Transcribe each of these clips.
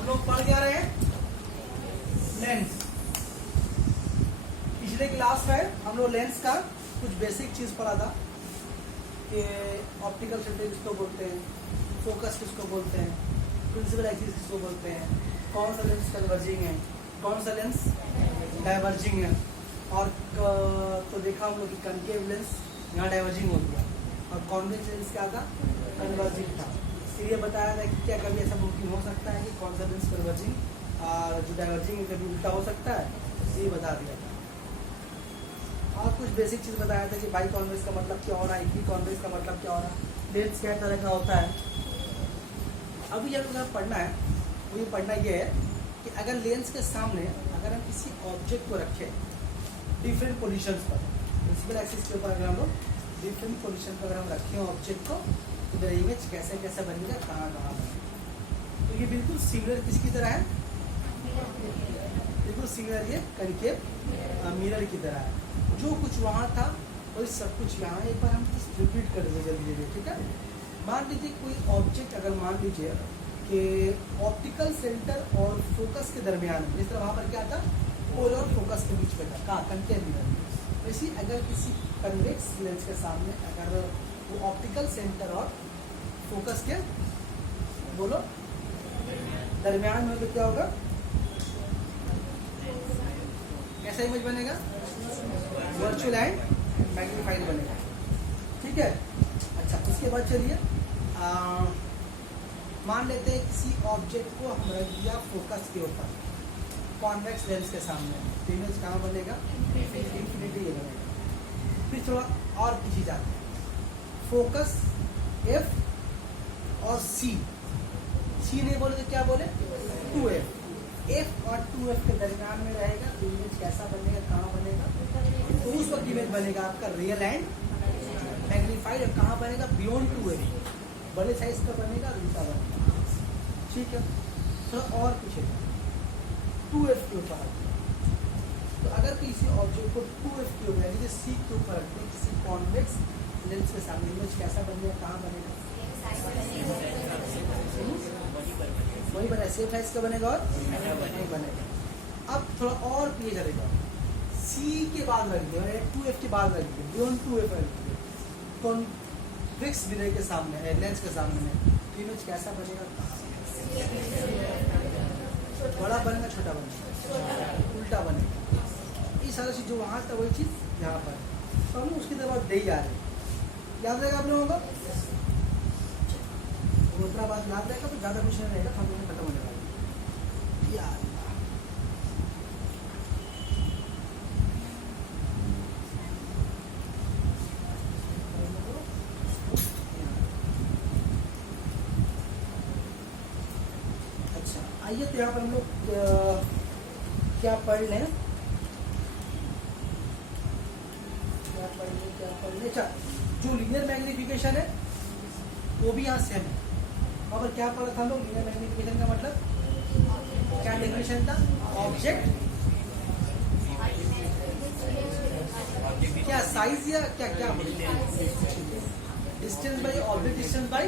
हम लोग पढ़ क्या रहे हैं? लेंस। पिछले क्लास में हम लोग लेंस का कुछ बेसिक चीज पढ़ा था कि ऑप्टिकल सेंटर किसको बोलते हैं, फोकस किसको बोलते हैं, प्रिंसिपल एक्सिस किसको बोलते हैं, कौन सा लेंस कन्वर्जिंग है, कौन सा लेंस डाइवर्जिंग है। और तो देखा हम लोग कि कनकेव लेंस यहाँ डाइवर्जिंग हो गया और कॉन्वेक्स लेंस क्या था, कन्वर्जिंग था। फिर ये बताया था कि क्या कभी ऐसा मुमकिन हो सकता है कि कौन सा लेंस कन्वर्जिंग और जो डाइवर्जिंग कभी उल्टा हो सकता है, ये बता दिया था। और कुछ बेसिक चीज़ बताया था कि बाई कॉन्वेक्स का मतलब क्या हो रहा है, इक्वी कॉन्वेक्स का मतलब क्या हो रहा है, लेंस क्या तरह का होता है। अभी जब अगर पढ़ना है वो ये पढ़ना ये है कि अगर लेंस के सामने अगर हम किसी ऑब्जेक्ट को रखें डिफरेंट पोजीशंस पर, प्रिंसिपल एक्सिस के ऊपर अगर हम लोग डिफरेंट पोजीशन पर अगर हम रखें ऑब्जेक्ट को, तो मेरा इमेज कैसे कैसे बनेगा, कहाँ कहाँ बनेगा। तो ये बिल्कुल सिमिलर किसकी तरह है, बिल्कुल सिमिलर ये कनकेव मिरर की तरह है। जो कुछ वहाँ था वही सब कुछ यहाँ एक बार हम रिपीट कर देंगे जल्दी जल्दी, ठीक है। मान लीजिए कोई ऑब्जेक्ट अगर मान लीजिए कि ऑप्टिकल सेंटर और फोकस के दरमियान, जिस तरह वहाँ पर क्या था, पोल और फोकस के बीच में था, कहाँ, कनकेव मिरर। वैसे अगर किसी कन्वेक्स लेंस के सामने अगर वो ऑप्टिकल सेंटर और फोकस के बोलो दरमियान में, तो क्या होगा, कैसा इमेज बनेगा, वर्चुअल एंड मैग्नीफाइड बनेगा, ठीक है। अच्छा, उसके बाद चलिए मान लेते हैं किसी ऑब्जेक्ट को हम रख दिया फोकस के ऊपर कॉन्वेक्स लेंस के सामने, तो इमेज कहाँ बनेगा, इंफिनिटी ये बनेगा। फिर थोड़ा और पीछे जाते हैं, फोकस एफ और सी नहीं बोले तो क्या बोले, 2F, एफ और 2F के दरमियान में रहेगा, तो इमेज कैसा बनेगा, कहाँ बनेगा, तो उस वक्त इमेज बनेगा आपका रियल एंड मैग्नीफाइड। और कहाँ बनेगा, बियॉन्ड 2F, बड़े साइज का बनेगा, उल्टा बनेगा, ठीक है। थोड़ा और पीछे 2F के ऊपर, तो अगर किसी ऑब्जेक्ट को 2F के ऊपर यानी सी के ऊपर रखते हैं किसी कॉन्वेक्स लेंस के सामने, इमेज कैसा बनेगा, कहाँ बनेगा, वही बनेगा, सेम साइज का बनेगा और नहीं बनेगा। अब थोड़ा और पीछे चलेगा, सी के बाद रख दिया, 2F के बाद रख दिया, बियॉन्ड 2F रख दिया कॉन्वेक्स मिरर के सामने, लेंस के सामने में, तो इमेज कैसा बनेगा, बड़ा बनेगा, छोटा बनेगा, उल्टा बनेगा। ये सारा चीज जो वहाँ था वही चीज यहाँ पर, तो हम उसकी तरफ दे जा रहे हैं। याद रहेगा आप लोगों को, उतना बात याद रहेगा तो ज़्यादा कुछ नहीं रहेगा, हम लोग खत्म होने वाले यार। अच्छा, आइए तो यहाँ पर हम लोग क्या पढ़ लें, अच्छा, जो लीनियर मैग्नीफिकेशन है वो भी यहाँ सेम है। और क्या पढ़ा था हम लोग, लीनियर मैग्नीफिकेशन का मतलब क्या डेफिनेशन था, ऑब्जेक्ट क्या साइज या क्या क्या distance by object, distance by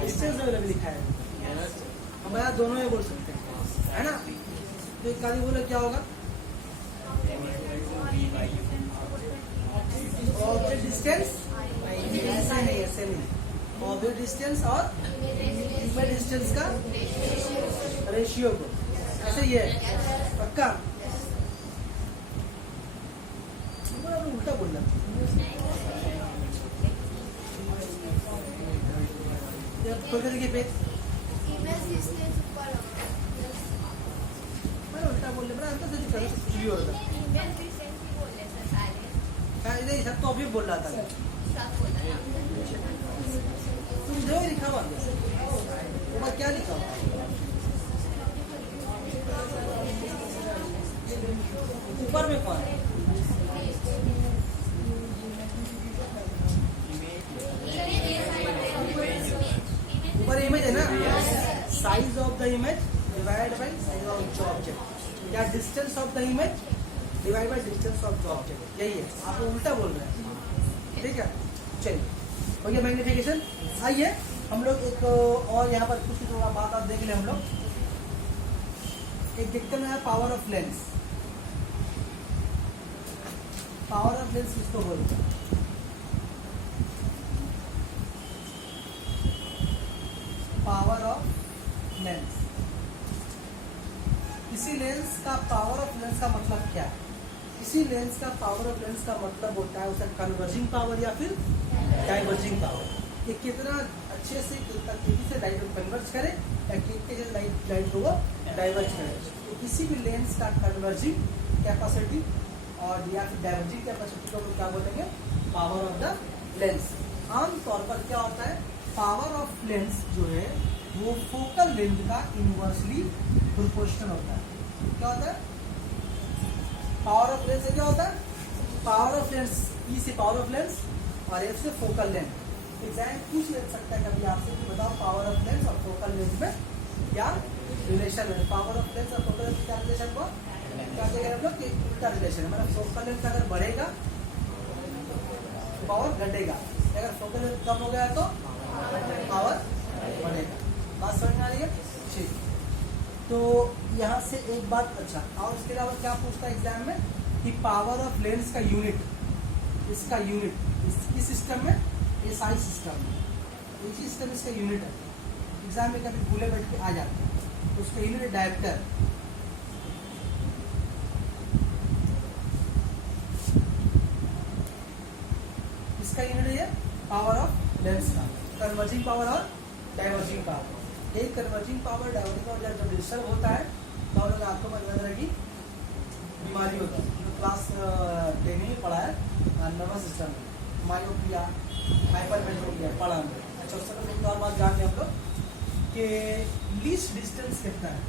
distance में लिखा है, हम यहाँ दोनों में बोल सकते हैं, है ना। तो एक खाली बोले क्या होगा, ऑब्जेक्ट डिस्टेंस, ऐसे नहीं, ऑब्जेक्ट डिस्टेंस और इमेज डिस्टेंस का रेशियो को, ऐसे ही है, पक्का उल्टा बोलना, खोल के देखिए पेज, उल्टा बोल रहे अंदर से करो, कुछ भी हो रहा था, सब तो अभी बोल रहा था, तुम जो लिखा हुआ ऊपर क्या लिखा हुआ, ऊपर में कौन है, ऊपर इमेज है ना, size of the image divide by size of the object, या distance of the image divide by distance of the object, यही है। आप उल्टा बोल रहे हैं, ठीक है। चलिए हो गया मैग्नीफिकेशन। आइए हम लोग एक और यहाँ पर कुछ थोड़ा बात आप देख लें। हम लोग एक देखते हैं power of lens. Power of lens किसको बोलते हैं? Power of lens. इसी लेंस का पावर ऑफ लेंस का मतलब क्या है? इसी लेंस का पावर ऑफ लेंस का मतलब होता है उसका कन्वर्जिंग पावर या फिर डाइवर्जिंग पावर। कि कितना अच्छे से कितना तेजी से लाइट को कन्वर्ज करे या कितने लाइट को डाइवर्ज करे। तो किसी भी लेंस का कन्वर्जिंग कैपेसिटी और या फिर डाइवर्जिंग कैपेसिटी को क्या बोलेंगे? Power of the lens. आमतौर पर क्या होता है, पावर ऑफ लेंस जो है वो फोकल लेंथ का इनवर्सली प्रोपोर्शनल होता है। क्या होता है? पावर ऑफ लेंस से क्या होता है? पावर ऑफ लेंस, ई से पावर ऑफ लेंस और एफ से फोकल लेंथ। एग्जाम पूछ ले सकता है कभी आपसे कि बताओ पावर ऑफ लेंस और फोकल लेंथ में क्या रिलेशन है? पावर ऑफ लेंस और फोकल लेंथ क्या रिलेशन को क्या कहेंगे हम लोग कि उल्टा रिलेशन है। मतलब फोकल लेंथ अगर बढ़ेगा पावर घटेगा, अगर फोकल लेंथ कम हो गया तो पावर बढ़ेगा। बात समझ में आ रही है? ठीक। तो यहाँ से एक बात। अच्छा, और उसके अलावा क्या पूछता है एग्जाम में कि पावर ऑफ लेंस का यूनिट, इसका यूनिट इस सिस्टम में, एसआई सिस्टम में, ये सिस्टम इसका यूनिट है। एग्जाम में कभी भूले बैठ के आ जाते हैं तो उसका यूनिट डायप्टर। इसका यूनिट है पावर ऑफ लेंस का, कन्वर्जिंग पावर और डाइवर्जिंग पावर। एक कन्वर्जिंग पावर डाइवर्जिंग पावर जब डिस्टर्ब होता है तो हम लोग आपको बता रहे की बीमारी होती है। जो क्लास 10 में पढ़ा है नर्वस सिस्टम में, मायोपिया, हाइपरमेट्रोपिया पढ़ा हम लोग। अच्छा, उससे पहले एक और बात जान लें हम लोग कि लीस्ट डिस्टेंस कितना है?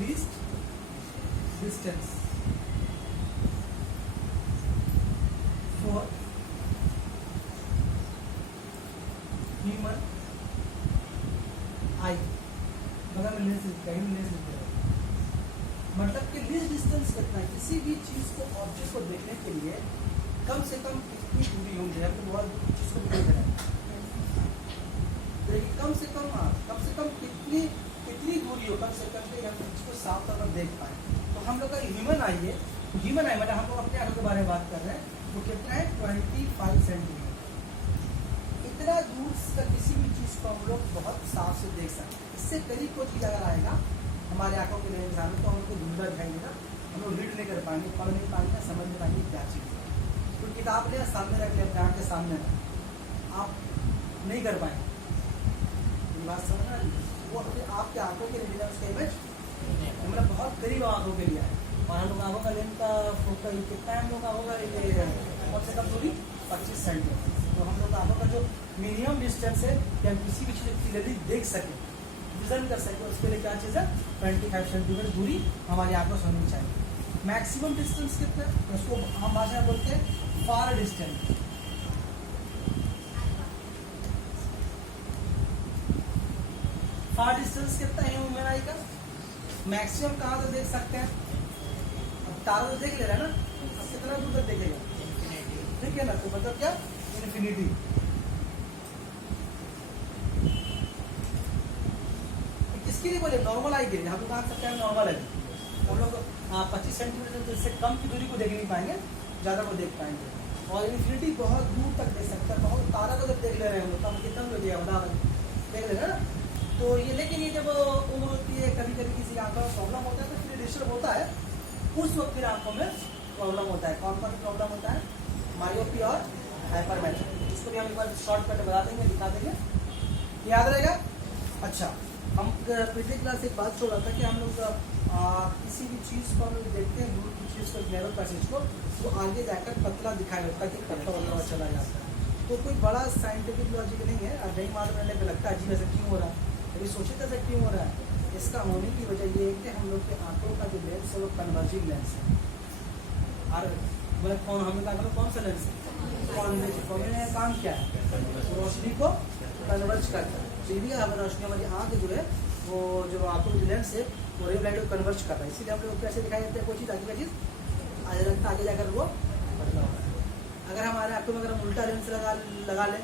लीस्ट डिस्टेंस फॉर ह्यूमन आई, बगल में लेंस लिखते हैं। मतलब कि लीस्ट डिस्टेंस कितना है? किसी भी चीज को, ऑब्जेक्ट को देखने के लिए कम से कम कितनी दूरी होगी? हम लोग बहुत चीज को देख रहे हैं, देखिए कम से कम कितनी दूरी हो, कम से कम हम इसको साफ तौर पर देख पाए। तो हम लोग का ह्यूमन आई है, ह्यूमन आई मतलब हम लोग अपने आंखों के बारे में बात कर रहे हैं, वो कितना है? 25 सेंटीमीटर। इतना दूर का किसी भी चीज को हम लोग बहुत साफ से देख सकते हैं। इससे करीब कोई चीज अगर आएगा हमारे आंखों के लिए सामने तो हमको धुंधला दिखाई देगा, हम लोग रीड नहीं कर पाएंगे, पढ़ नहीं पाएंगे, समझ नहीं पाएंगे क्या चीज़ है। तो किताब ले सामने रख ले, अपने आँख के सामने आप नहीं कर पाएंगे। ये बात समझ रहा है? वो अपने आपके आंखों के लिए उसका इमेज मतलब बहुत करीब आंखों के लिए है। और हम लोग आंखों का लेंथ का फोकल कितना है? हम लोग आंखों का कम से कम दूरी 25 सेंटीमीटर। तो हम लोग आंखों का जो मिनिमम डिस्टेंस है कि हम किसी भी चीज़ को क्लियरली देख सकें, विजन कर सके, उसके लिए क्या चीज़ है? 25 सेंटीमीटर दूरी हमारी आंखों से होनी चाहिए। मैक्सिमम डिस्टेंस कितना है? उसको हम भाषा में बोलते हैं फार डिस्टेंस। फार डिस्टेंस कितना है ह्यूमन आई का? मैक्सिमम कहाँ तक देख सकते हैं? अब तारा तो देख ले रहा है ना, अब कितना दूर तक देखेगा? ठीक है ना, तो मतलब क्या? इन्फिनिटी। किसके लिए बोले? नॉर्मल आई के लिए। हम लोग कहा सकते हैं नॉर्मल है, हम लोग 25 सेंटीमीटर से कम की दूरी को देख नहीं पाएंगे, ज़्यादा को देख पाएंगे। और इन्फिनिटी बहुत दूर तक देख सकते हैं, बहुत तारा को जब देख ले रहे हैं हम लोग, तो हम कितना हो गया बता देख ले रहे ना। तो ये लेकिन ये जब उम्र होती है, कभी कभी किसी आंखों में प्रॉब्लम होता है तो फिर डिस्टर्ब होता है, उस वक्त फिर आंखों में प्रॉब्लम होता है। कौन कौन सी प्रॉब्लम होता है? मायोपी और हाइपरमेट्रोपी। इसको भी हम एक बार शॉर्टकट बता देंगे, दिखा देंगे, याद रहेगा। अच्छा, हम पिछले क्लास एक बात छोड़ रहा था कि हम लोग किसी भी चीज़ को हम लोग देखते हैं, दूर की चीज़ को, नैरो पैसेज को, तो आगे जाकर पतला दिखाई देता है कि पतला पतला चला जाता है। तो कोई बड़ा साइंटिफिक लॉजिक नहीं है, अब नहीं मालूम रहने पर लगता है अजीब ऐसा क्यों हो रहा है, कभी सोचे था क्यों हो रहा है। इसका होने की वजह ये है कि हम लोग के आंखों का जो लेंस है वो कन्वर्जिंग लेंस है। और मतलब कौन, हम लोग कौन सा लेंस है? कॉन्वेक्स। काम क्या है? रोशनी को कन्वर्ज करता है। सीधी हमारी रोशनी, हमारी आँख जो है वो जो आंखों की लेंस है वो रेड लाइट को कन्वर्ज कर रहा है। इसीलिए हम लोग कैसे दिखाई देते हैं? कोई चीज़ आगे का चीज़ आगे लगता, आगे जाकर वो बदला हो रहा है। अगर हमारे आंखों में अगर हम उल्टा लेंस लगा लें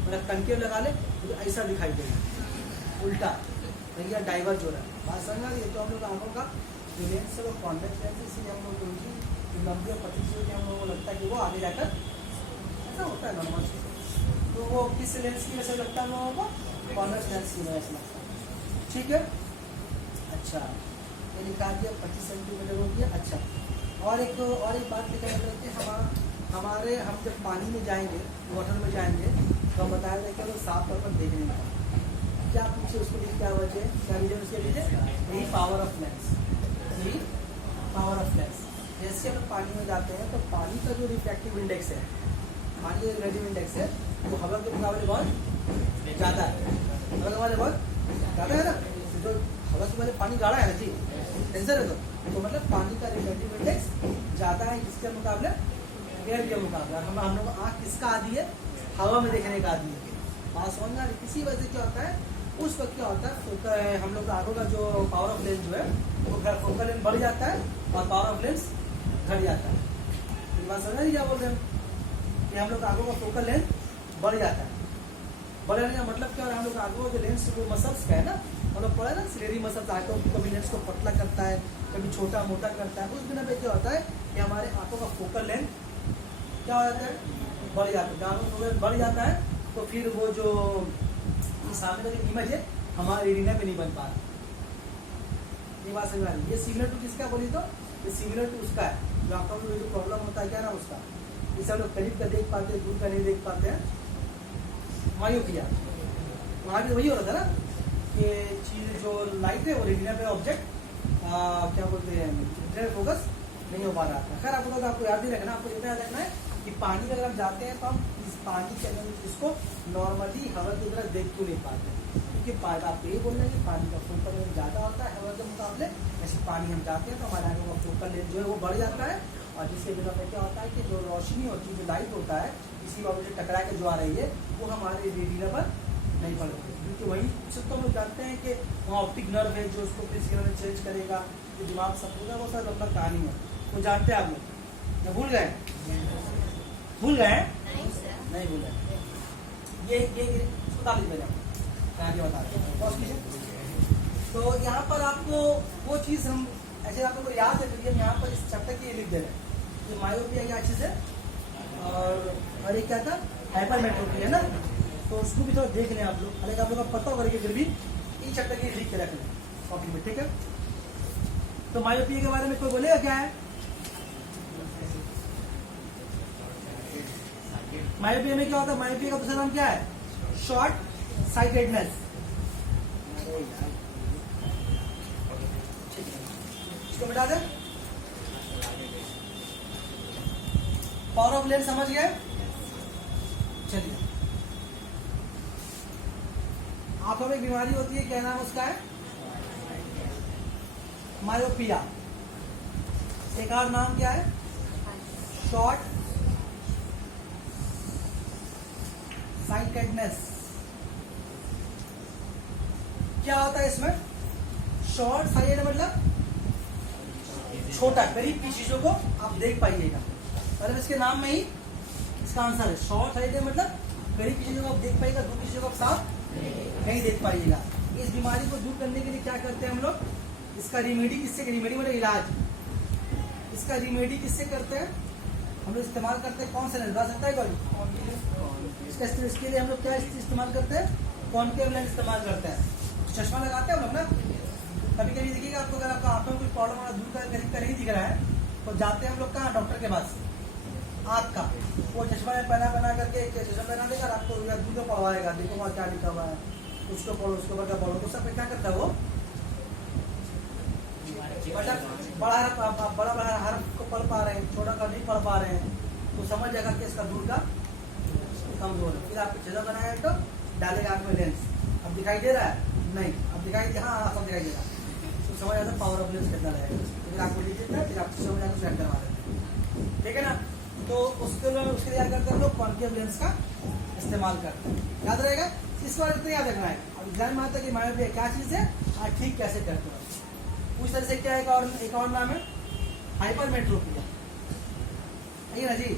मतलब कनकेव लगा ले तो ऐसा दिखाई देगा उल्टा, या डाइवर्ज हो रहा है। बात समझ आ रही है? तो हम लोग आंखों का जो लेंस है वो कॉन्वेक्स लेंस है, इसलिए हम लोग उनकी लंबी और पतली चीज़ों हम लोगों को लगता है कि वो आगे जाकर ऐसा होता है नॉर्मल चीज़। तो वो किस लेंस की वजह से लगता है हम लोगों को? कॉन्वेक्स लेंस की वजह से लगता है। ठीक है, अच्छा ये निकाल दिया 25 सेंटीमीटर हो गया। अच्छा, और एक बात लिखा करते हैं, हम जब पानी में जाएंगे, वाटर में जाएंगे, तो हम बताया था कि वो साफ तौर पर देखने का क्या पूछे उसको लिए क्या वजह, क्या रीजन उसके लिए? यही पावर ऑफ लेंस, यही पावर ऑफ लेंस। जैसे हम पानी में जाते हैं तो पानी का जो रिफ्रैक्टिव इंडेक्स है, पानी का रिफ्रैक्टिव इंडेक्स है वो हवा के मुकाबले बहुत ज़्यादा है, हवा के मुकाबले बहुत ज़्यादा है ना। तो हवा के मुकाबले पानी गाढ़ा है ना जी, टेंसर है तो मतलब पानी का रिफ्रैक्टिव इंडेक्स ज़्यादा है किसके मुकाबले? एयर के मुकाबले। हम लोग आँख किसका आदि है? हवा में देखने का आदि है। बात समझ में आ रही? किसी वजह से क्या होता है, उस वक्त क्या होता है, हम लोग आंखों का जो पावर ऑफ लेंस जो है वो फोकल लेंथ बढ़ जाता है और पावर ऑफ लेंस घट जाता है। तो बात समझ रही क्या बोल रहे हैं कि हम लोग आंखों का फोकल लेंथ बढ़ जाता है। बढ़ने का मतलब क्या है? हम लोग आंखों का जो लेंस वो मसल्स का है ना, हम लोग पढ़ा ना सिलेरी मसल्स आंखों को कभी लेंस को पतला करता है, कभी छोटा मोटा करता है। उस बिना पे क्या होता है कि हमारे आंखों का फोकल लेंथ क्या हो जाता है? बढ़ जाता है। जब आंखों का फोकल बढ़ जाता है तो फिर वो जो सामने का जो इमेज है हमारे रेटिना पे नहीं बन पा रहा। ये बात समझ आ रही है? ये सिमिलर टू किसका बोली तो? ये सिमिलर टू उसका है जो आंखों में जो प्रॉब्लम होता है, क्या ना उसका, जिसे हम लोग करीब का देख पाते हैं, दूर का नहीं देख पाते हैं, मायोपिया। वहाँ भी वही हो रहा था ना कि चीज़ जो लाइट है वो रेटिना पे ऑब्जेक्ट क्या बोलते हैं रेटिना पे फोकस नहीं हो पा रहा था। खैर आपको याद ही रखना, आपको इतना याद रखना है कि पानी में अगर हम जाते हैं तो हम इस पानी के अंदर इसको नॉर्मली हवा की तरह देख क्यों नहीं पाते? क्योंकि आपको ये बोलना है कि पानी का फोकल लेंथ ज़्यादा होता है हवा के मुकाबले। ऐसे पानी हम जाते हैं तो हमारे आंखों का फोकल लेंथ जो है वो बढ़ जाता है, और जिसके बिना पे क्या होता है कि जो रोशनी होती है, जो लाइट होता है, इसी बाबू से टकरा के जो आ रही है वो हमारे रेटिना पर नहीं पड़ती। क्योंकि वही सब तो हम लोग जानते हैं कि वहाँ ऑप्टिक नर्व है जो उसको फिर सिग्नल चेंज करेगा, जो दिमाग सब होगा, वो सब अपना कहानी है, वो जानते हैं आप लोग। या भूल गए? भूल गए? नहीं भूल गए। ये बता दीजिए बता रहे हैं। तो यहाँ पर आपको वो चीज़ हम ऐसे आप लोग को याद है, हम यहाँ पर इस चैप्टर के लिए लिख दे रहे हैं कि मायोपिया क्या चीज़ है और ये क्या था, हाइपरमेट्रोपी है ना। तो उसको भी थोड़ा देख लें आप लोग, अगर आप लोग का पता होगा फिर भी इस चैप्टर के लिए लिख के रख लें कॉपी में, ठीक है। तो मायोपिया के बारे में कोई बोलेगा क्या है? मायोपिया में क्या होता है? मायोपिया का दूसरा नाम क्या है? Short sightedness. इसको बता दें। पावर ऑफ लेंस समझ गए? चलिए, आंखों में बीमारी होती है, क्या नाम उसका है? मायोपिया। एक और नाम क्या है? Short sightedness. क्या होता है इसमें? शॉर्ट साइटेड मतलब छोटा, करीब की चीजों को आप देख पाइएगा, मतलब इसके नाम में ही इसका आंसर है। शॉर्ट साइटेड मतलब करीब की चीजों को आप देख पाइएगा, दूर की चीजों को आप साफ नहीं देख पाइएगा। इस बीमारी को दूर करने के लिए क्या करते हैं हम लोग? इसका रिमेडी किससे? रिमेडी मतलब इलाज। इसका रिमेडी किससे करते हैं हम लोग? इस्तेमाल करते हैं कौन सा लेंस? बता सकता है कोई? इसके लिए हम लोग क्या इस्तेमाल करते हैं? कॉनकेव लेंस इस्तेमाल करते हैं। चश्मा लगाते हैं हम लोग ना, कभी कभी देखिएगा आपको, अगर आपका आंखों में कोई प्रॉब्लम हो रहा है, दूर का करीब का नहीं दिख रहा है, तो जाते हैं हम लोग कहाँ? डॉक्टर के पास। आँख का वो चश्मा बना करके चश्मा पहना देगा, आपको दूर का पढ़वाएगा, देखो वहाँ क्या लिखा हुआ है, उसको पढ़ो, उसको बड़ा पढ़ो। तो सब क्या करता है वो? बड़ा बड़ा हर्फ को पढ़ पा रहे हैं, छोटा का नहीं पढ़ पा रहे हैं, तो समझ जाएगा कि इसका दूर का कमजोर है। फिर आपको चश्मा बनाया तो डालेगा आँख में लेंस। अब दिखाई दे रहा है? नहीं। अब दिखाई दे, हाँ सब दिखाई दे रहा है, तो समझ आता है पावर ऑफ लेंस कितना रहेगा। फिर आपको लिख देता है, फिर आप समझ आकर सेट करवा देते हैं, ठीक है ना। तो उसके लिए क्या करते हैं लोग? कॉनकेव लेंस का इस्तेमाल करते हैं। याद रहेगा? इस बार इतना याद रखना है। अब एग्जाम में आता है कि मायोपिया क्या चीज़ है और ठीक कैसे करते हैं। उस तरह से क्या है, एक और नाम है हाइपरमेट्रोपिया, है ना जी?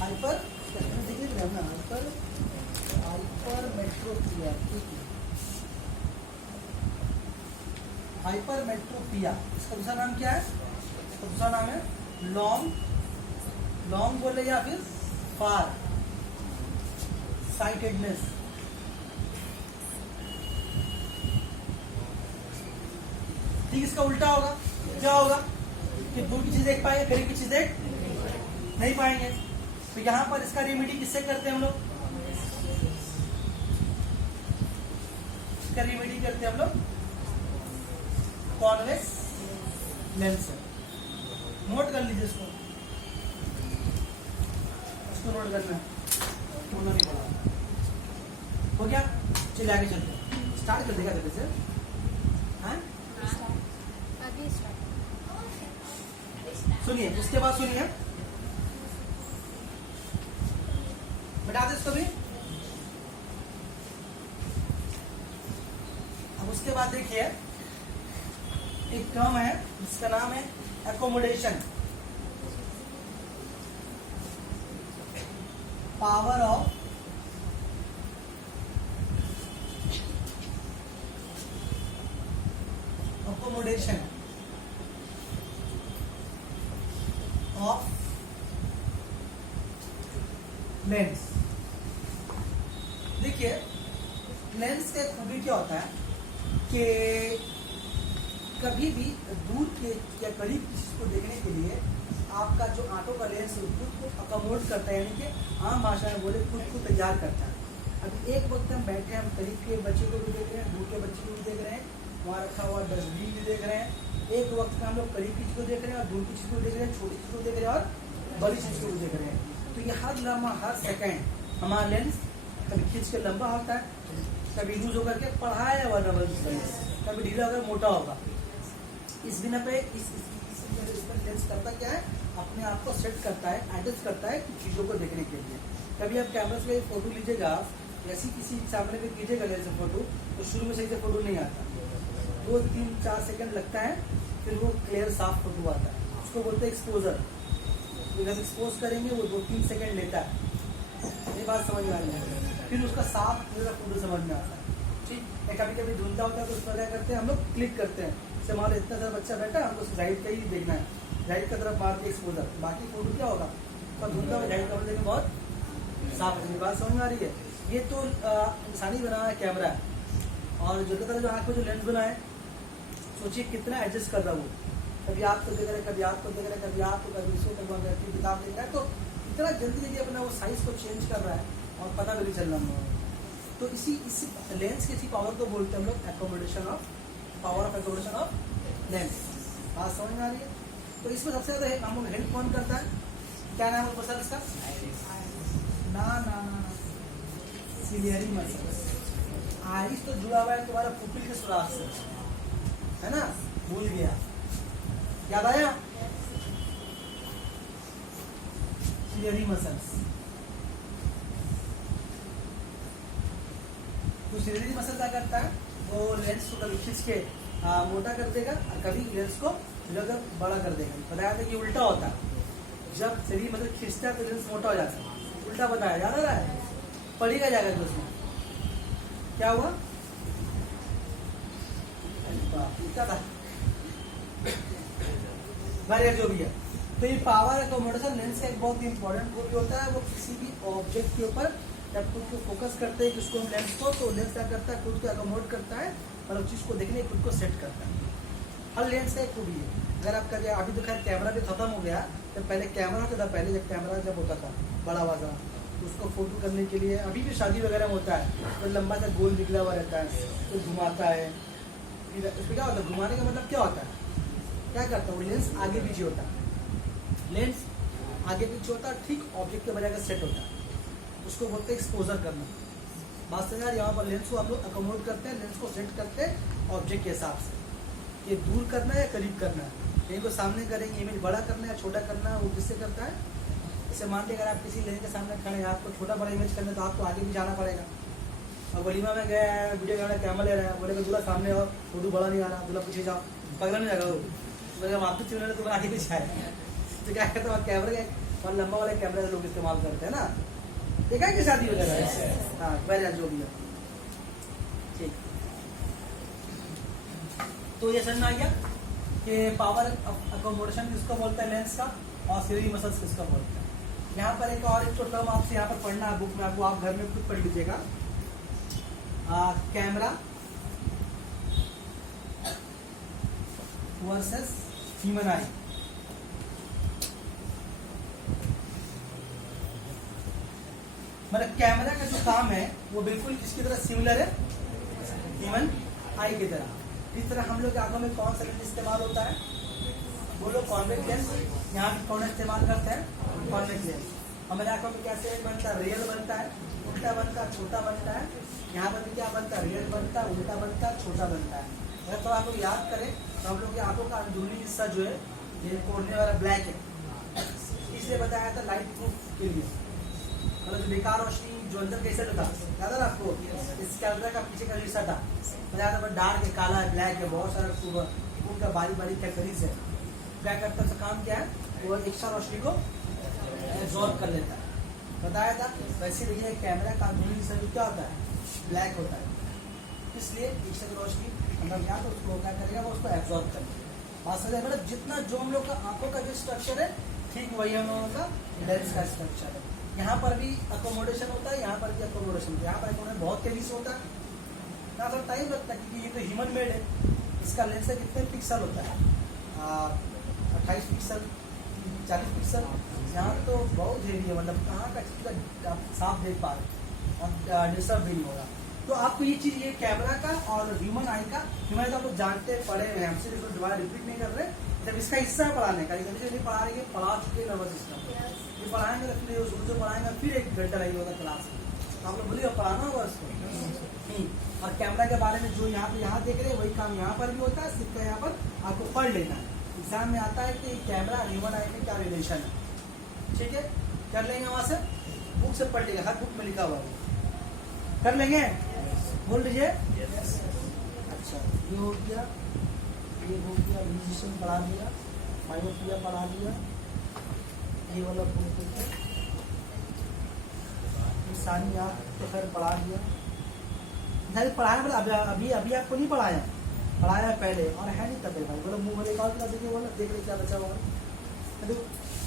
Hyper hypermetropia. इसका दूसरा नाम क्या है? इसका दूसरा नाम है लॉन्ग बोले या फिर फार साइटेडनेस। ठीक, इसका उल्टा होगा, क्या होगा कि दूर की चीज देख पाएंगे, करीब की चीज देख नहीं पाएंगे। तो यहाँ पर इसका रेमेडी किससे करते हैं हम लोग? इसका रेमेडी करते हैं हम लोग कॉन्वेक्स लेंस से। नोट कर लीजिए इसको नोट करना है, बोलना नहीं पड़ा। हो गया, चलिए आगे चलते हैं। स्टार्ट कर देगा जल्दी से। हाँ सुनिए, उसके बाद सुनिए, बता दे इसको भी। अब उसके बाद देखिए एक टर्म है जिसका नाम है accommodation. Power of accommodation of lens. देखिए लेंस का खूबी क्या होता है कि कभी भी दूर के या करीब की चीज को देखने के लिए आपका जो आंखों का लेंस खुद को अकोमोड करता है, यानी कि आम भाषा में बोले खुद को तैयार करता है। अभी एक वक्त हम बैठे हैं, हम करीब के बच्चे को भी देख रहे हैं, दूर के बच्चे को भी देख रहे हैं, वहाँ रखा हुआ डस्टबिन भी देख रहे हैं। एक वक्त में हम लोग करीब की चीज को देख रहे हैं और दूर की चीज को देख रहे हैं, छोटी चीज को देख रहे हैं और बड़ी चीज को भी देख रहे हैं। तो ये हर लम्हा हर सेकेंड हमारा लेंस कभी खींच के लंबा होता है, कभी लूज होकर के पढ़ा है व कभी ढीला होकर मोटा होगा। इस बिना पे इस लेंस करता क्या है, अपने आप को सेट करता है, एडजस्ट करता है चीजों को देखने के लिए। कभी आप कैमरा से फोटो लीजिएगा, ऐसी किसी सामने में कीजिएगा लेंस फोटो, तो शुरू में सही से फोटो नहीं आता, 2, 3, 4 सेकंड लगता है, फिर वो क्लियर साफ फोटो आता है। उसको बोलते हैं एक्सपोजर। जब एक्सपोज करेंगे वो 2-3 सेकंड लेता है, ये बात समझ में आ रही है, फिर उसका साफ पूरा फोटो समझ में आता है। ठीक है, कभी कभी धुंधला होता है तो उस पर क्या करते हैं हम लोग, क्लिक करते हैं। जैसे मान लो इतना सारा बच्चा बैठा है, हमको राइट का ही देखना है, राइट की तरफ मार के एक्सपोजर, बाकी फोटो क्या होगा पर धुंधला में राइट का देखने बहुत साफ होगी। बात समझ में आ रही है? ये तो इंसानी बना हुआ कैमरा है, और जो जो आँख में जो लेंस बना है, सोचिए कितना एडजस्ट कर रहा है वो। कभी आपको देख रहे हैं, कभी आपको देख रहे हैं, कभी आपको, कभी इसको, कभी किताब देख रहा है, तो इतना जल्दी जल्दी अपना वो साइज को चेंज कर रहा है और पता भी नहीं चल रहा। तो इसी लेंस की इसी पावर को बोलते हैं हम लोग accommodation of, power of accommodation of lens. बात समझ में आ रही है? तो इसमें सबसे ज्यादा हम लोग हेल्प कौन करता है? क्या नाम है सर इसका? ना सिलियरी मसल। आइरिस तो जुड़ा हुआ है तुम्हारा पुपिल के सुराख से, है ना? भूल गया, याद आया? Ciliary muscles. तो सिलियरी मसल क्या करता है, वो लेंस को कभी खींच के मोटा कर देगा और कभी लेंस को जगह बड़ा कर देगा। बताया था कि उल्टा होता है, जब सिलियरी मसल खींचता है तो लेंस मोटा हो जाता है, उल्टा बताया, याद आ रहा है? पढ़ेगा जाएगा तो उसमें क्या हुआ, क्या था भाई, जो भी है। तो ये पावर एकोमोडेशन लेंस का एक बहुत ही इंपॉर्टेंट गोल होता है। वो किसी भी ऑब्जेक्ट के ऊपर जब खुद को फोकस करते हैं किसको, हम लेंस को, तो लेंस क्या करता है, खुद को एकोमोड करता है और उस चीज को देखने खुद को सेट करता है। हर लेंस का एक खूबी है। अगर आप करिए, अभी तो खैर कैमरा भी खत्म हो गया, जब पहले कैमरा होता था, पहले जब कैमरा जब होता था बड़ा वाला, उसको फोटो करने के लिए, अभी भी शादी वगैरह में होता है, तो लंबा सा गोल निकला हुआ रहता है, तो घुमाता है। इसमें क्या होता है, घुमाने का मतलब क्या होता है, क्या करता है वो, लेंस आगे पीछे होता है, लेंस आगे पीछे होता है, ठीक ऑब्जेक्ट के बजाय सेट होता है, उसको बोलते हैं एक्सपोजर करना। बात समझ यार, यहाँ पर लेंस को हम लोग अकोमोड करते हैं, लेंस को सेट करते हैं ऑब्जेक्ट के हिसाब से, ये दूर करना है या करीब करना है, कहीं को सामने करेंगे, इमेज बड़ा करना है या छोटा करना है, वो किससे करता है। जैसे मान लीजिए अगर आप किसी लेंस के सामने खड़े हैं, आपको छोटा बड़ा इमेज करना है तो आपको आगे भी जाना पड़ेगा। और वलीमा में गया है, वीडियो कैमरा कैमरा ले रहा है, बोलेगा दूल्हा सामने और फोटो बड़ा नहीं आ रहा, दूल्हा पीछे जाओ, पकड़ा नहीं जाएगा वो, बोलेगा आप तो चुन रहे तो आगे पीछे आए। तो क्या कहते हैं, कैमरे का और लंबा वाले कैमरे लोग इस्तेमाल करते हैं ना, देखा है कि शादी वगैरह, हाँ जो भी है। ठीक। तो ये समझ में आ गया कि पावर अकोमोडेशन किसको बोलते हैं लेंस का, और सीलिंग मसल्स किसको बोलते हैं। यहाँ पर एक और एक तो टर्म आपसे यहाँ पर पढ़ना है बुक में, आपको आप घर में खुद पढ़ लीजिएगा। कैमरा वर्सेस ह्यूमन आई। मतलब कैमरा का जो काम है वो बिल्कुल किसकी तरह सिमिलर है, ह्यूमन आई की तरह। इस तरह हम लोग की आंखों में कौन सा लेंस इस्तेमाल होता है, बोलो कॉन्वेक्स लेंस। यहाँ पे कौन इस्तेमाल करते हैं, कॉन्वेक्स लेंस। हमारे आंखों में कैसे बनता है, रियल बनता है, उल्टा बनता है, छोटा बनता है। यहाँ पर भी क्या बनता है, रियल बनता है, उल्टा बनता है, छोटा बनता है। अगर तो आप लोग याद करें तो हम लोग की आंखों का अंदरूनी हिस्सा जो है ये कोरने वाला ब्लैक है, इसलिए बताया था लाइट प्रूफ के लिए। मतलब बेकार रोशनी जो अंदर कैसे था याद है आपको, इस कैमरा का पीछे का हिस्सा था बताया था, डार्क है, काला है, ब्लैक है, बहुत सारा उनका बारी बारी कैटेगरीज है। क्या करता है काम क्या है, वो एक्स्ट्रा रोशनी को एब्जॉर्ब कर लेता है, बताया था। वैसे देखिए कैमरा का अंदरूनी हिस्सा जो क्या होता है, ब्लैक होता है, इसलिए एक्स्ट्रा की रोशनी अंदर क्या तो उसको क्या करेगा, वो उसको एब्जॉर्ब कर लेगा। बात समझ, मतलब जितना जो हम लोग का आंखों का जो स्ट्रक्चर है ठीक वही हम लोगों का लेंस का स्ट्रक्चर है। यहाँ पर भी अकोमोडेशन होता है, यहाँ पर भी अकोमोडेशन होता है। यहाँ पर अकोमोडेशन बहुत तेजी से होता है, यहाँ पर टाइम लगता है क्योंकि ये तो ह्यूमन मेड है। इसका लेंस है कितने पिक्सल होता है, 28 पिक्सल, 40 पिक्सल। यहाँ तो बहुत हेवी है, मतलब कहाँ का चीज का आप साफ देख पा रहे और डिस्टर्ब भी नहीं होगा। तो आपको ये चीज, ये कैमरा का और ह्यूमन आई का, ह्यूमन आई तो आप लोग जानते हैं, पढ़े हुए हैं, हमसे इसको दोबारा रिपीट नहीं कर रहे। जब इसका हिस्सा है पढ़ाने का, कभी नहीं पढ़ा रहे, पढ़ा चुके नर्वस सिस्टम ये पढ़ाएंगे, फिर उसको पढ़ाएंगे, फिर 1 घंटा लगेगा क्लास में, तो आप लोग बोलिए पढ़ाना होगा उसको। और कैमरा के बारे में जो यहाँ देख रहे हैं वही काम यहाँ पर भी होता है, सिर्फ यहाँ पर आपको पढ़ लेना है। एग्जाम में आता है कि कैमरा ह्यूमन आई में क्या रिलेशन है, ठीक है, कर लेंगे वहां से, बुक से पढ़ लेंगे, हर बुक में लिखा हुआ है, कर लेंगे, बोल लीजिए। अच्छा ये हो गया, ये हो गया, रिजिस्ट्रेशन पढ़ा दिया, माइओपिया पढ़ा दिया, ये वाला सारी आप तो खैर पढ़ा दिया, पढ़ाया मतलब अभी अभी आपको नहीं पढ़ाया, पढ़ाया पहले और है नहीं तब भाई, बोलो मुंह बोले कॉल क्लास देखिए, बोलो देख रहे क्या बचा होगा,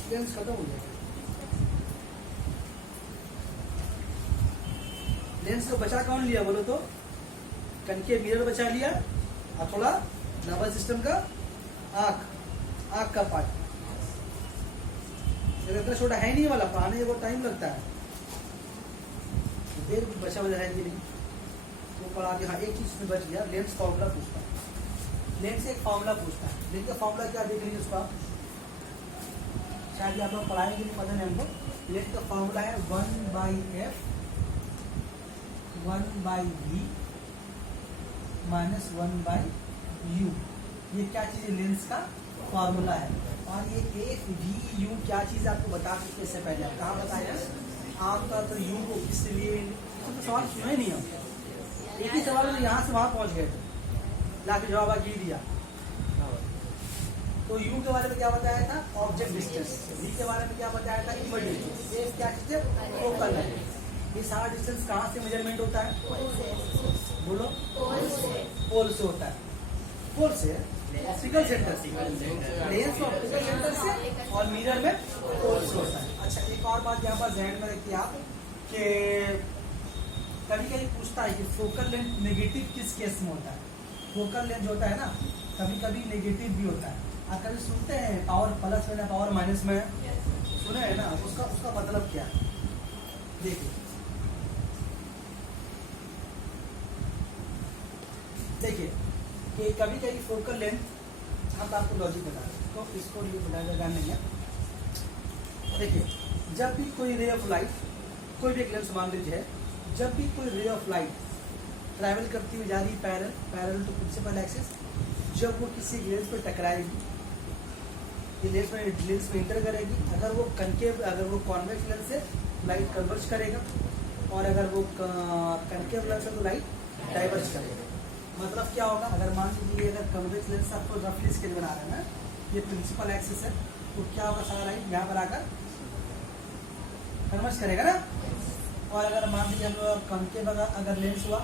लेंस खत्म हो जाएगा। लेंस को बचा कौन लिया बोलो तो, कनके मिरर बचा लिया और थोड़ा नर्वस सिस्टम का आँख का पार्ट। इतना छोटा है नहीं वाला, पढ़ाने को टाइम लगता है, देर कुछ बचा वजह है कि नहीं तो पढ़ा के। हाँ एक चीज में बच गया, लेंस फॉर्मूला पूछता है, लेंस एक फॉर्मूला पूछता है, लेंस का फॉर्मूला क्या देख लीजिए उसका, शायद आप लोग पढ़ाएंगे नहीं पता नहीं हमको। लेंस का फॉर्मूला है 1/f 1/v माइनस 1/u। ये क्या चीज है, लेंस का फॉर्मूला है। और ये एक वी यू क्या चीज आपको बता सकते इससे पहले कहाँ बताया, आपका तो यू को किस लिए, तो सवाल सुना ही नहीं हम, एक ही सवाल में यहाँ से वहां पहुंच गए थे, लाके जवाब आगे दिया। तो यू के बारे में क्या बताया था, ऑब्जेक्ट डिस्टेंस। वी के बारे में क्या बताया था, इमेज डिस्टेंस। ये क्या चीज है, फोकल है। ये सारा डिस्टेंस कहाँ से मेजरमेंट होता है, बोलो पोल से होता है, पोल से, ऑप्टिकल सेंटर से, लेंस ऑप्टिकल सेंटर से और मिरर में पोल से होता है। अच्छा एक और बात यहाँ पर ध्यान में रखिए आप कि कभी कभी पूछता है कि फोकल लेंथ नेगेटिव किस केस में होता है। फोकल लेंथ होता है ना, कभी कभी नेगेटिव भी होता है। आप कभी सुनते हैं पावर प्लस में ना पावर माइनस में, सुने हैं ना, उसका मतलब क्या है देखिए। देखिए कि कभी कभी फोकल लेंथ, हम आपको लॉजिक बता रहे तो इसको लगाना नहीं है। देखिए जब भी कोई रे ऑफ लाइट, कोई भी एक लेंस मान लीजिए, जब भी कोई रे ऑफ लाइट ट्रैवल करती हुई जा रही पैरेलल टू प्रिंसिपल एक्सिस, जब वो किसी लेंस पर टकराएगी, ये लेंस में इंटर करेगी, अगर वो कनकेव, अगर वो कॉन्वेक्स लेंस से लाइट कन्वर्ज करेगा और अगर वो कनकेव लेंस है तो लाइट डाइवर्ज करेगा। मतलब क्या होगा, अगर मान लीजिए अगर कन्वेक्स लेंस आपको रफली स्केच बना रहे हैं ना, ये प्रिंसिपल एक्सिस है, तो क्या होगा, सारा लाइट यहाँ पर आकर कन्वर्ज करेगा ना। और अगर मान लीजिए हम लोग कनकेव अगर लेंस हुआ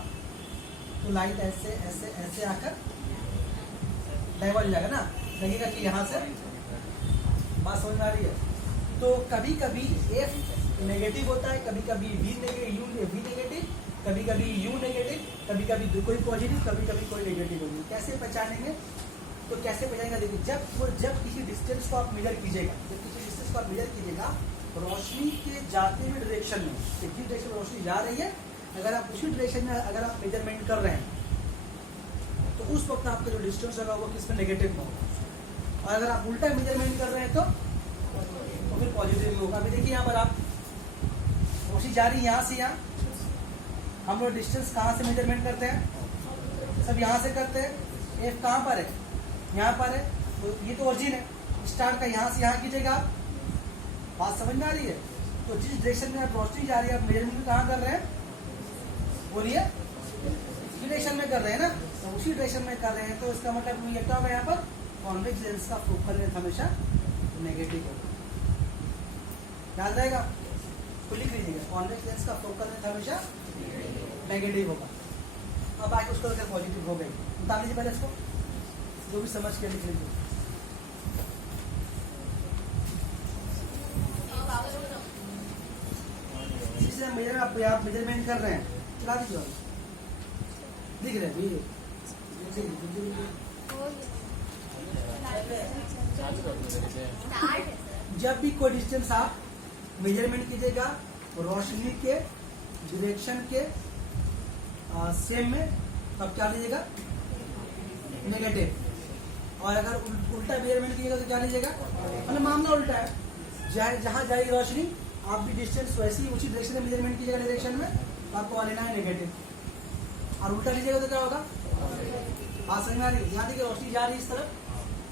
तो लाइट ऐसे ऐसे ऐसे आकर डाइवर्ज हो जाएगा ना, लगेगा कि यहाँ से, बात समझ में आ रही है। तो कभी कभी एफ नेगेटिव होता है, कभी कभी वी नेगेटिव, कभी कभी यू नेगेटिव, कभी कभी कोई पॉजिटिव, कभी कभी कोई नेगेटिव होगी। कैसे पहचानेंगे? तो कैसे पहचानेंगे? देखिए, जब किसी डिस्टेंस को आप मेजर कीजिएगा, रोशनी के जाते हुए डायरेक्शन में, जिस डायरेक्शन में रोशनी जा रही है, अगर आप उसी डायरेक्शन में अगर आप मेजरमेंट कर रहे हैं तो उस वक्त आपका जो डिस्टेंस होगा वो किसमें नेगेटिव में होगा, और अगर आप उल्टा मेजरमेंट कर रहे हैं तो फिर पॉजिटिव में होगा। अभी देखिए यहाँ पर आप रोशनी जा रही है यहाँ से यहाँ, हम लोग डिस्टेंस कहाँ से मेजरमेंट करते हैं? सब यहाँ से करते हैं। एफ कहाँ पर है? यहाँ पर है। तो ये तो ओरिजिन है, स्टार्ट का यहाँ से यहाँ कीजिएगा आप। बात समझ में आ रही है? तो जिस डायरेक्शन में आप रोशनी जा रही है, आप मेजरमेंट कहाँ कर रहे हैं? बोलिए, इसी डायरेक्शन में कर रहे हैं ना, तो उसी डायरेक्शन में कर रहे हैं। तो इसका मतलब ये क्या होगा? यहाँ पर कॉन्वेक्स लेंस का फोकल लेंथ हमेशा नेगेटिव होगा। याद रहेगा, तो लिख लीजिएगा, कॉन्वेक्स लेंस का फोकल लेंथ हमेशा नेगेटिव होगा। अब आगे उसको अगर पॉजिटिव हो गई, बता लीजिए पहले इसको, जो भी समझ के लिख लीजिए। आप मेजरमेंट कर रहे हैं, चला दीजिए, दिख रहे हैं। जब भी कोई डिस्टेंस आप मेजरमेंट कीजिएगा रोशनी के डायरेक्शन के सेम में, तब क्या लीजिएगा? नेगेटिव। और अगर उल्टा मेजरमेंट कीजिएगा तो क्या लीजिएगा? मतलब मामला उल्टा है, जहाँ जाएगी रोशनी आप भी डिस्टेंस वैसे ही उसी डायरेक्शन में मेजरमेंट कीजिएगा, डायरेक्शन में, तो आपको लेना है नेगेटिव। और उल्टा लीजिएगा तो क्या होगा? बात समझ में आ रही है? यहाँ देखिए रोशनी जा रही है इस तरफ,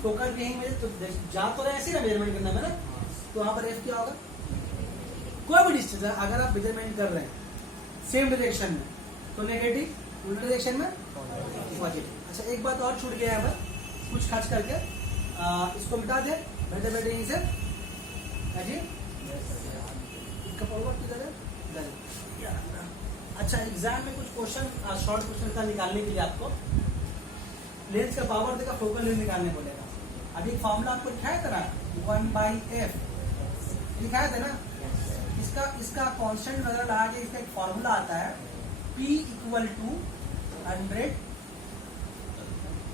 फोकल भी यहीं तो जा तो रहे ऐसे ना मेजरमेंट करना है ना, तो वहाँ पर एफ क्या होगा? कोई भी डिस्टेंस अगर आप मेजरमेंट कर रहे हैं सेम डायरेक्शन में तो नेगेटिव, उल्टा डायरेक्शन में पॉजिटिव। अच्छा, एक बात और छूट गया है यहाँ पर, कुछ खर्च करके इसको मिटा दे बैठे बैठे यहीं से। जी, अच्छा, एग्जाम में कुछ क्वेश्चन शॉर्ट क्वेश्चन था निकालने के लिए आपको लेंस का पावर देगा, फोकल लेंथ निकालने बोलेगा। अभी एक फॉर्मूला आपको दिखाया था ना, 1/f दिखाया था ना, इसका कांस्टेंट वगैरह लगा के इसका एक फॉर्मूला आता है, P =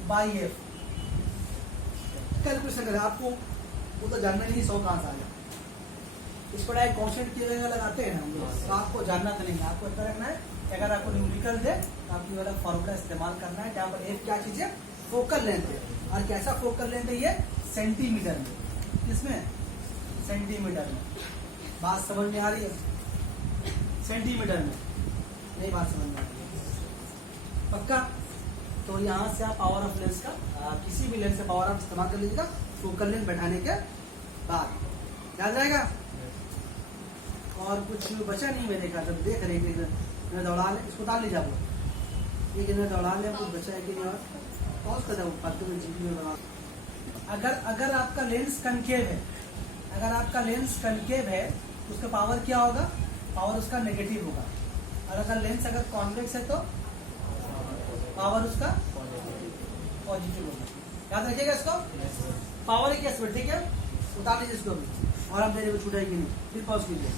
100/f। कैलकुलेशन करें, आपको वो तो जानना नहीं 100 कहाँ से आ गया। इसको डायरेक्ट कांस्टेंट की जगह लगाते हैं हम लोग, तो आपको जानना तो नहीं है, आपको इतना रखना है कि अगर आपको न्यूमेरिकल दे तो आपकी वाला फॉर्मूला इस्तेमाल करना है। जहाँ पर एफ क्या चीज है? फोकल लेंथ है। और कैसा फोकल लेंथ है? ये सेंटीमीटर में। किसमें? सेंटीमीटर में। बात समझ में आ रही है? सेंटीमीटर में, नहीं बात समझ में आ रही है? पक्का? तो यहाँ से आप पावर ऑफ लेंस का किसी भी लेंस से पावर ऑफ इस्तेमाल कर लीजिएगा फोकल लेंथ बैठाने के बाद, याद रहेगा। और कुछ बचा नहीं, मैंने कहा जब देख रहे हैं दौड़ा ले, इसको डाल लीजिए आप, एक दौड़ा ले, कुछ बचा है कि नहीं, और पॉज कर दो जीबी में दौड़ा। अगर आपका लेंस कनकेव है, अगर आपका लेंस कनकेव है तो उसका पावर क्या होगा? पावर उसका नेगेटिव होगा। और अगर लेंस अगर कॉन्वेक्स है तो पावर उसका पॉजिटिव होगा। याद रखिएगा इसको, पावर एक, ठीक है? उतार लीजिए इसको भी, और आप मेरे को छूटा है कि नहीं, फिर पॉज कीजिए।